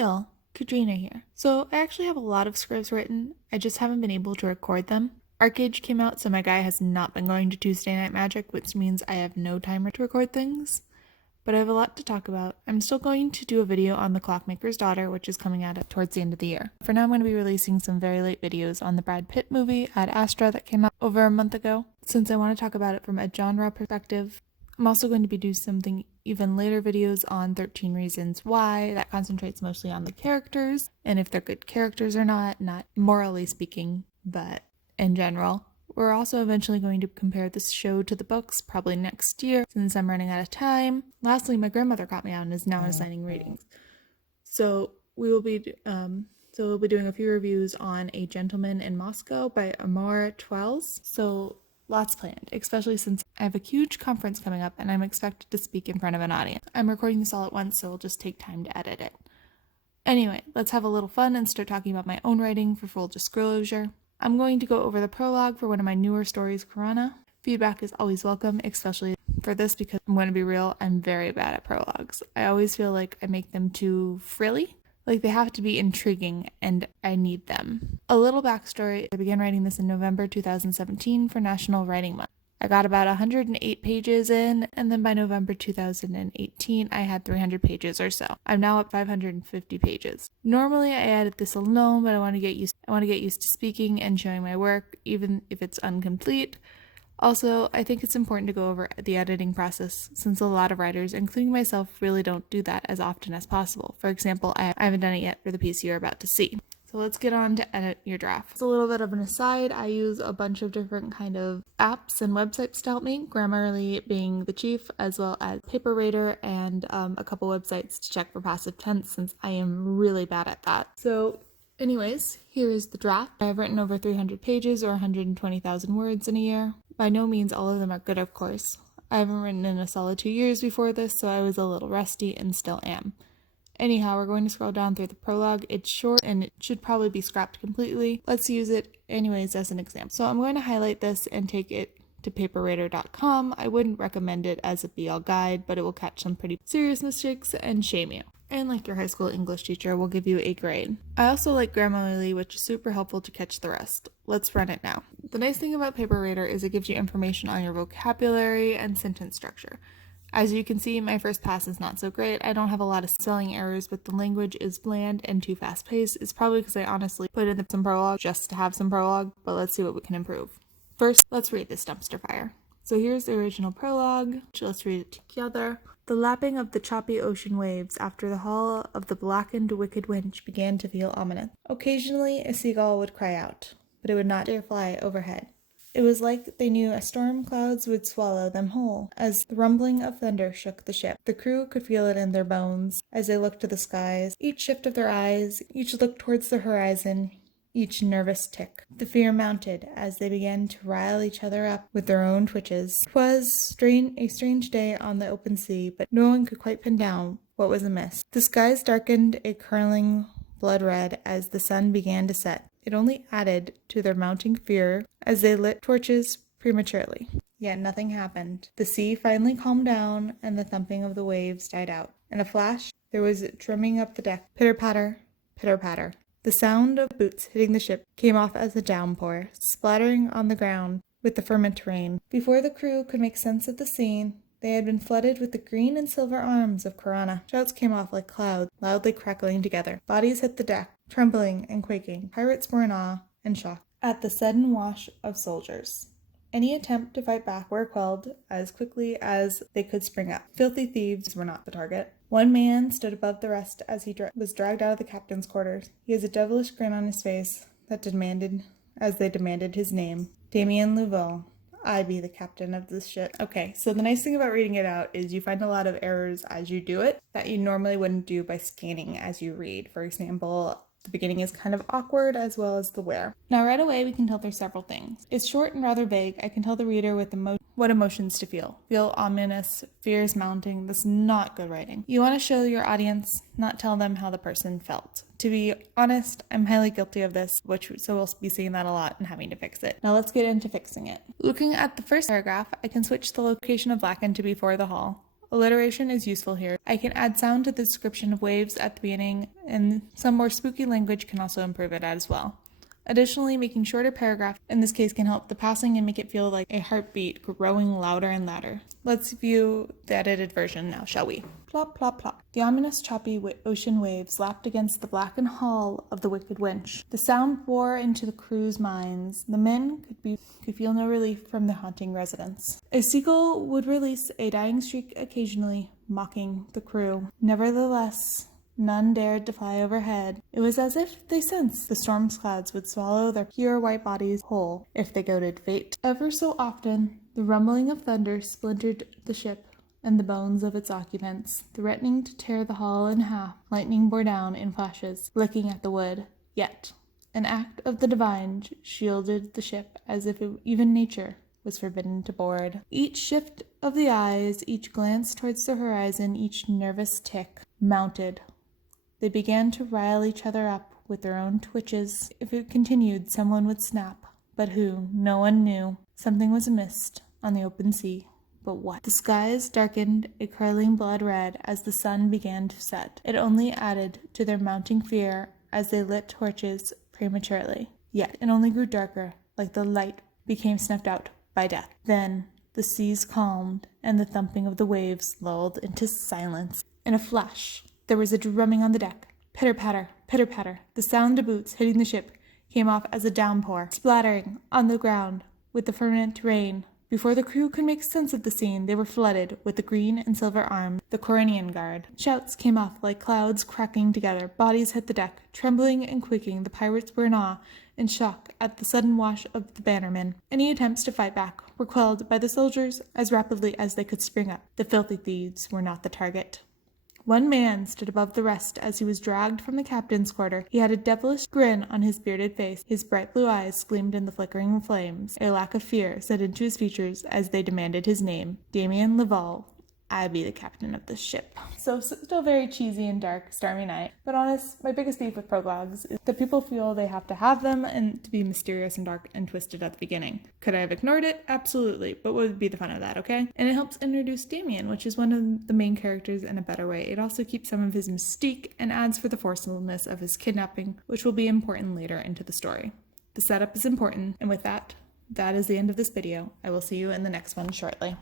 Hi all, Kadrina here. So I actually have a lot of scripts written, I just haven't been able to record them. Arcade came out, so my guy has not been going to Tuesday Night Magic, which means I have no time to record things. But I have a lot to talk about. I'm still going to do a video on The Clockmaker's Daughter, which is coming out towards the end of the year. For now, I'm going to be releasing some very late videos on the Brad Pitt movie Ad Astra that came out over a month ago, since I want to talk about it from a genre perspective. I'm also going to be doing something even later videos on 13 Reasons Why that concentrates mostly on the characters and if they're good characters or not morally speaking, but in general. We're also eventually going to compare this show to the books, probably next year, since I'm running out of time. Lastly, my grandmother caught me out and is now assigning ratings. So we'll be doing a few reviews on A Gentleman in Moscow by Amar Twells. So lots planned, especially since I have a huge conference coming up and I'm expected to speak in front of an audience. I'm recording this all at once, so it'll just take time to edit it. Anyway, let's have a little fun and start talking about my own writing for full disclosure. I'm going to go over the prologue for one of my newer stories, Corranna. Feedback is always welcome, especially for this, because I'm going to be real, I'm very bad at prologues. I always feel like I make them too frilly. Like they have to be intriguing, and I need them. A little backstory, I began writing this in November 2017 for National Writing Month. I got about 108 pages in, and then by November 2018, I had 300 pages or so. I'm now at 550 pages. Normally, I edit this alone, but I want to get used to speaking and showing my work, even if it's incomplete. Also, I think it's important to go over the editing process, since a lot of writers, including myself, really don't do that as often as possible. For example, I haven't done it yet for the piece you're about to see. So let's get on to edit your draft. It's a little bit of an aside. I use a bunch of different kind of apps and websites to help me, Grammarly being the chief, as well as Paperwriter and a couple websites to check for passive tense, since I am really bad at that. So anyways, here is the draft. I've written over 300 pages or 120,000 words in a year. By no means all of them are good, of course. I haven't written in a solid 2 years before this, so I was a little rusty and still am. Anyhow, we're going to scroll down through the prologue. It's short and it should probably be scrapped completely. Let's use it anyways as an example. So I'm going to highlight this and take it to paperwriter.com. I wouldn't recommend it as a be-all guide, but it will catch some pretty serious mistakes and shame you. And like your high school English teacher, will give you a grade. I also like Grammarly, which is super helpful to catch the rest. Let's run it now. The nice thing about Paperwriter is it gives you information on your vocabulary and sentence structure. As you can see, my first pass is not so great. I don't have a lot of spelling errors, but the language is bland and too fast-paced. It's probably because I honestly put in some prologue just to have some prologue, but let's see what we can improve. First, let's read this dumpster fire. So here's the original prologue. Let's read it together. The lapping of the choppy ocean waves after the hull of the blackened wicked winch began to feel ominous. Occasionally, a seagull would cry out, but it would not dare fly overhead. It was like they knew a storm clouds would swallow them whole. As the rumbling of thunder shook the ship, the crew could feel it in their bones as they looked to the skies. Each shift of their eyes, each look towards the horizon, each nervous tick. The fear mounted as they began to rile each other up with their own twitches. 'Twas a strange day on the open sea, but no one could quite pin down what was amiss. The skies darkened a curling blood red as the sun began to set. It only added to their mounting fear as they lit torches prematurely. Yet nothing happened. The sea finally calmed down and the thumping of the waves died out. In a flash, there was trimming up the deck. Pitter-patter, pitter-patter. The sound of boots hitting the ship came off as a downpour, splattering on the ground with the ferment rain. Before the crew could make sense of the scene, they had been flooded with the green and silver arms of Corranna. Shouts came off like clouds, loudly crackling together. Bodies hit the deck, trembling and quaking. Pirates were in awe and shocked at the sudden wash of soldiers. Any attempt to fight back were quelled as quickly as they could spring up. Filthy thieves were not the target. One man stood above the rest as he was dragged out of the captain's quarters. He has a devilish grin on his face that demanded his name. Damien Louvel. I be the captain of this ship. Okay, so the nice thing about reading it out is you find a lot of errors as you do it that you normally wouldn't do by scanning as you read. For example, the beginning is kind of awkward as well as the where. Now right away we can tell there's several things. It's short and rather vague. I can tell the reader with what emotions to feel. Feel ominous, fears mounting. That's not good writing. You want to show your audience, not tell them how the person felt. To be honest, I'm highly guilty of this, so we'll be seeing that a lot and having to fix it. Now let's get into fixing it. Looking at the first paragraph, I can switch the location of Blacken to before the hull. alliteration is useful here. I can add sound to the description of waves at the beginning, and some more spooky language can also improve it as well. Additionally, making shorter paragraphs in this case can help the passing and make it feel like a heartbeat growing louder and louder. Let's view the edited version now, shall we? Plop, plop, plop. The ominous choppy ocean waves lapped against the blackened hull of the wicked winch. The sound bore into the crew's minds. The men could feel no relief from the haunting resonance. A seagull would release a dying shriek occasionally, mocking the crew. Nevertheless, none dared to fly overhead. It was as if they sensed the storm clouds would swallow their pure white bodies whole if they goaded fate. Ever so often, the rumbling of thunder splintered the ship and the bones of its occupants, threatening to tear the hull in half. Lightning bore down in flashes, licking at the wood. Yet, an act of the divine shielded the ship as if even nature was forbidden to board. Each shift of the eyes, each glance towards the horizon, each nervous tick mounted. They began to rile each other up with their own twitches. If it continued, someone would snap. But who? No one knew. Something was amiss on the open sea. But what? The skies darkened a curling blood red as the sun began to set. It only added to their mounting fear as they lit torches prematurely. Yet it only grew darker, like the light became snuffed out by death. Then the seas calmed, and the thumping of the waves lulled into silence. In a flash, there was a drumming on the deck. Pitter-patter, pitter-patter. The sound of boots hitting the ship came off as a downpour, splattering on the ground with the fervent rain. Before the crew could make sense of the scene, they were flooded with the green and silver armed, the Corrannian guard. Shouts came off like clouds cracking together. Bodies hit the deck, trembling and quaking. The pirates were in awe and shock at the sudden wash of the bannermen. Any attempts to fight back were quelled by the soldiers as rapidly as they could spring up. The filthy thieves were not the target. One man stood above the rest as he was dragged from the captain's quarter. He had a devilish grin on his bearded face. His bright blue eyes gleamed in the flickering flames. A lack of fear set into his features as they demanded his name. Damien Laval. I be the captain of this ship. So still very cheesy and dark, Stormy Night. But honest, my biggest beef with prologues is that people feel they have to have them and to be mysterious and dark and twisted at the beginning. Could I have ignored it? Absolutely. But what would be the fun of that, okay? And it helps introduce Damien, which is one of the main characters, in a better way. It also keeps some of his mystique and adds for the forcefulness of his kidnapping, which will be important later into the story. The setup is important, and with that, that is the end of this video. I will see you in the next one shortly.